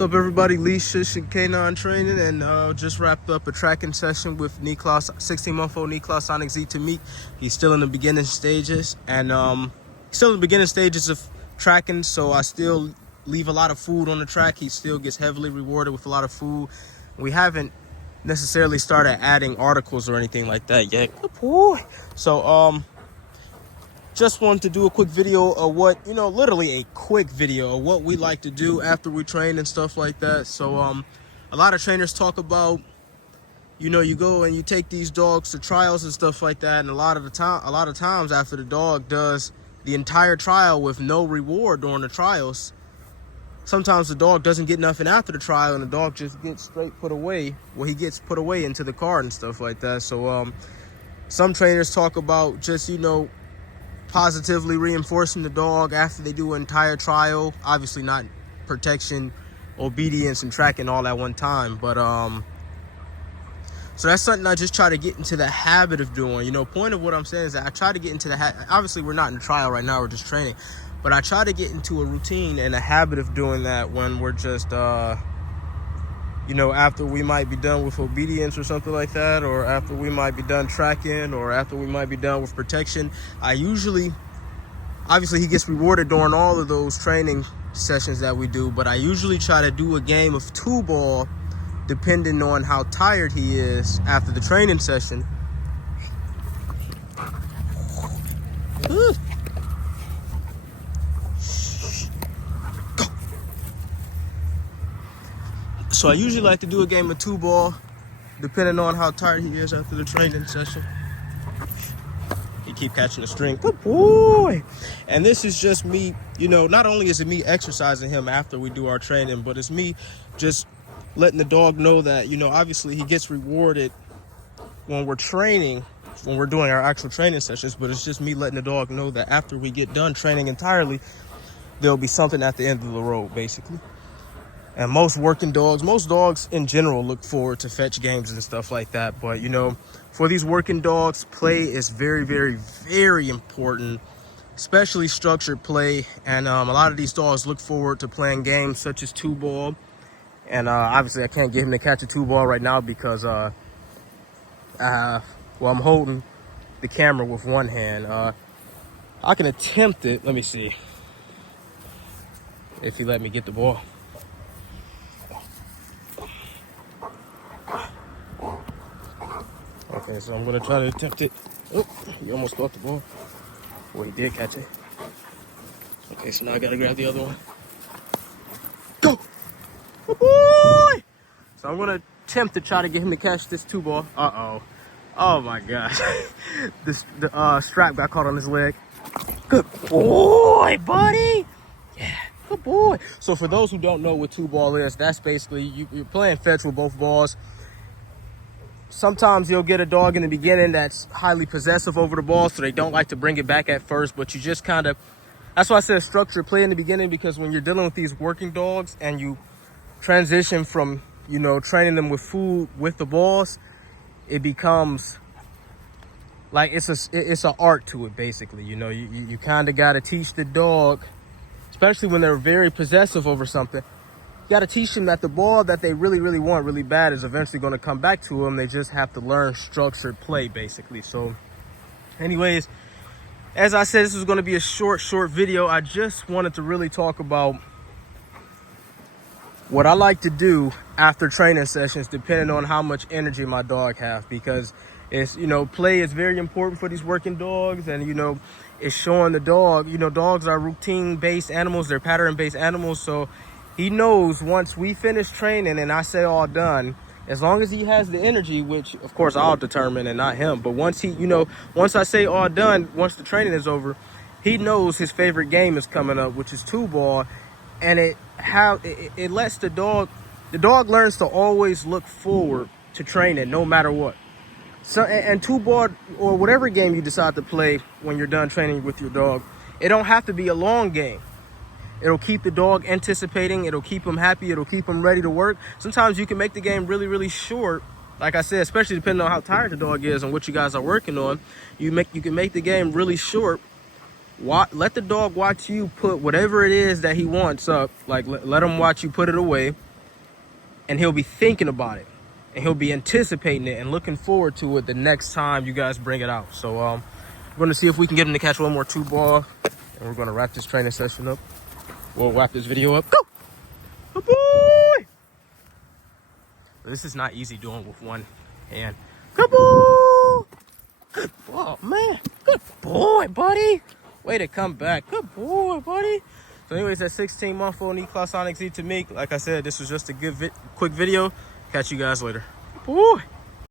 What's up, everybody? Lee Shish and K9 training, and just wrapped up a tracking session with 16-month-old Sonic Z TAMMIK. He's still in the beginning stages, and still in the beginning stages of tracking, so I still leave a lot of food on the track. He still gets heavily rewarded with a lot of food. We haven't necessarily started adding articles or anything like that yet. Good boy. So just wanted to do a quick video of what, literally a quick video of what we like to do after we train and stuff like that. So a lot of trainers talk about, you go and you take these dogs to trials and stuff like that, and a lot of times after the dog does the entire trial with no reward during the trials, sometimes the dog doesn't get nothing after the trial and the dog just gets straight put away. Well, he gets put away into the car and stuff like that. So some trainers talk about just, positively reinforcing the dog after they do an entire trial. Obviously not protection, obedience, and tracking all at one time, but so that's something I just try to get into the habit of doing. Point of what I'm saying is that I try to get into the obviously we're not in the trial right now, we're just training, but I try to get into a routine and a habit of doing that when we're just after we might be done with obedience or something like that, or after we might be done tracking, or after we might be done with protection. Obviously he gets rewarded during all of those training sessions that we do, but I usually try to do a game of 2-ball depending on how tired he is after the training session. So I usually like to do a game of 2-ball, depending on how tired he is after the training session. He keep catching the string. Good boy. And this is just me, not only is it me exercising him after we do our training, but it's me just letting the dog know that, obviously he gets rewarded when we're training, when we're doing our actual training sessions, but it's just me letting the dog know that after we get done training entirely, there'll be something at the end of the road, basically. And most dogs in general look forward to fetch games and stuff like that. But, for these working dogs, play is very, very, very important, especially structured play. And a lot of these dogs look forward to playing games such as 2-ball. And obviously I can't get him to catch a 2-ball right now because, I'm holding the camera with one hand. I can attempt it. Let me see if he let me get the ball. Okay, so I'm gonna try to attempt it. Oh, he almost caught the ball. Well, he did catch it. Okay, so now I gotta grab the other one. Go! Good boy! So I'm gonna attempt to try to get him to catch this 2-ball. Uh-oh. Oh my gosh. The strap got caught on his leg. Good boy, buddy! Yeah, good boy. So for those who don't know what 2-ball is, that's basically you're playing fetch with both balls. Sometimes you'll get a dog in the beginning that's highly possessive over the ball, so they don't like to bring it back at first, but you just kind of, that's why I said structure play in the beginning, because when you're dealing with these working dogs and you transition from, training them with food with the balls, it becomes like it's an art to it, basically. You kind of got to teach the dog, especially when they're very possessive over something. You got to teach them that the ball that they really, really want really bad is eventually going to come back to them. They just have to learn structured play, basically. So anyways, as I said, this was going to be a short video. I just wanted to really talk about what I like to do after training sessions, depending on how much energy my dog has, because it's, play is very important for these working dogs. And, it's showing the dog, dogs are routine-based animals. They're pattern-based animals. So he knows once we finish training and I say all done, as long as he has the energy, which of course I'll determine and not him, but once he, once I say all done, once the training is over, he knows his favorite game is coming up, which is 2-ball. And it lets the dog learns to always look forward to training no matter what. So, and 2-ball or whatever game you decide to play when you're done training with your dog, it don't have to be a long game. It'll keep the dog anticipating. It'll keep him happy. It'll keep him ready to work. Sometimes you can make the game really, really short. Like I said, especially depending on how tired the dog is and what you guys are working on. You can make the game really short. Let the dog watch you put whatever it is that he wants up. Like let him watch you put it away. and he'll be thinking about it, and he'll be anticipating it and looking forward to it the next time you guys bring it out. So we're gonna see if we can get him to catch one more 2-ball, and we're gonna wrap this training session up. We'll wrap this video up. Go! Good boy! This is not easy doing with one hand. Good boy! Good boy, man. Good boy, buddy. Way to come back. Good boy, buddy. So anyways, that 16-month-old Niklas Sonic Z TAMMIK. Like I said, this was just a good quick video. Catch you guys later. Good boy.